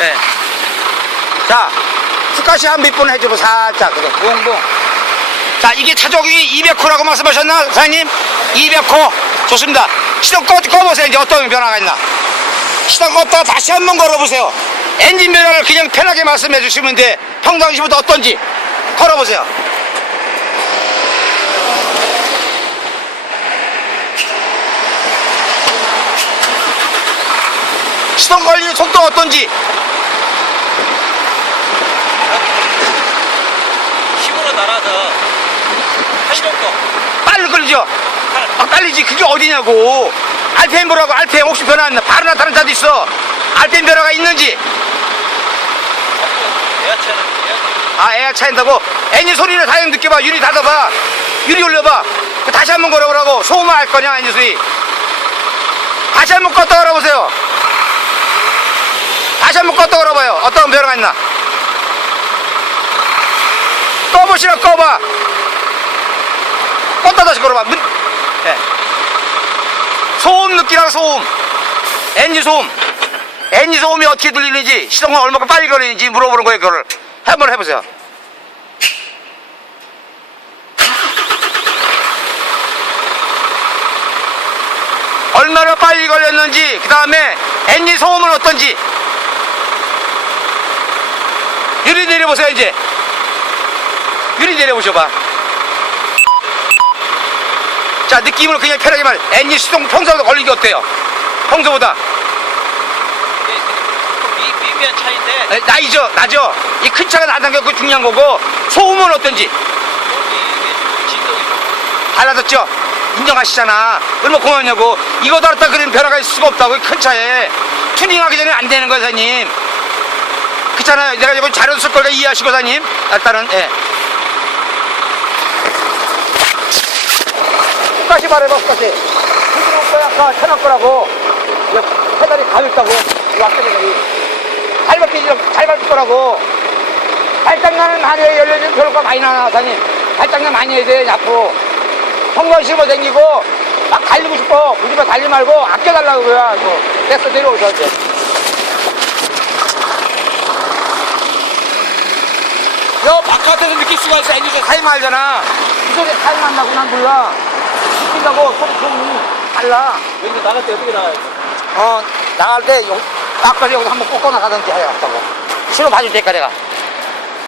네. 자, 스카시 한 몇 번 해줘봐, 살짝. 그래, 붕붕. 자, 이게 차적이 200호라고 말씀하셨나, 사장님? 200호. 좋습니다. 시동 꺼, 꺼보세요. 이제 어떤 변화가 있나. 시동 껐다가 다시 한번 걸어보세요. 엔진 변화를 그냥 편하게 말씀해 주시면 돼. 평상시보다 어떤지. 걸어보세요. 시동 걸리는 속도가 어떤지. 힘으로 날아서 8 정도. 빨리 걸리죠? 막 빨리지. 그게 어디냐고. RPM 보라고, RPM 혹시 변화 있나? 바로 나타나는 차도 있어. RPM 변화가 있는지. 아, 에어 차인다고? 엔진 소리를 다시 느껴봐. 유리 닫아봐. 유리 올려봐. 그 다시 한번 걸어보라고. 소음을 할 거냐, 엔진 소리. 다시 한번 껐다 걸어보세요. 다시 한번 껐다 걸어봐요. 어떤 변화가 있나? 꺼보시라, 꺼봐. 껐다 다시 걸어봐. 문, 예. 소음 느끼라고, 소음. 엔진 소음. 엔진 소음이 어떻게 들리는지, 시동을 얼마큼 빨리 걸리는지 물어보는 거예요, 그거를. 한번 해보세요. 얼마나 빨리 걸렸는지, 그 다음에 엔진 소음은 어떤지. 유리 내려보세요, 이제. 유리 내려보셔봐. 자, 느낌을 그냥 편하게 말. 엔진 시동 평소보다 걸리는 게 어때요? 평소보다. 미, 미미한 차인데 에, 나이죠, 나죠. 이 큰 차가 나다는 게 그거 중요한 거고, 소음은 어떤지. 달라졌죠? 인정하시잖아. 얼마나 고맙냐고. 이거 달았다 그런 변화가 있을 수가 없다고. 이큰 차에. 튜닝하기 전에 안 되는 거야, 사장님. 그렇잖아요. 내가 이번 자료 쓸 거니까 이해하시고, 사장님. 일단은, 예. 똑같이 말해봐, 똑같이. 부드러울 거야, 아까 편할 거라고. 페달이 가볍다고. 이 앞에 페달이. 잘 밟기, 잘 밟을 거라고. 발장난은 많이 해. 열려주면 별거 많이 나와, 사장님. 발장난 많이 해야 돼, 앞으로. 성관 실버 생기고 막 달리고 싶어. 우리 막 달리 말고 아껴달라고 이거. 됐어, 내려오셔, 이제. 여 바깥에서 느낄 수가 있어. 엔진에서 타임 알잖아. 이 소리 타임 한다고 난 몰라. 느낀다고 소리 좀 달라. 여기서 나갈 때 어떻게 나가요? 어, 나갈 때 용, 아까 여기서 한번 꺾어 나가든지 해야 한다고. 신호 봐줄 테니까 내가.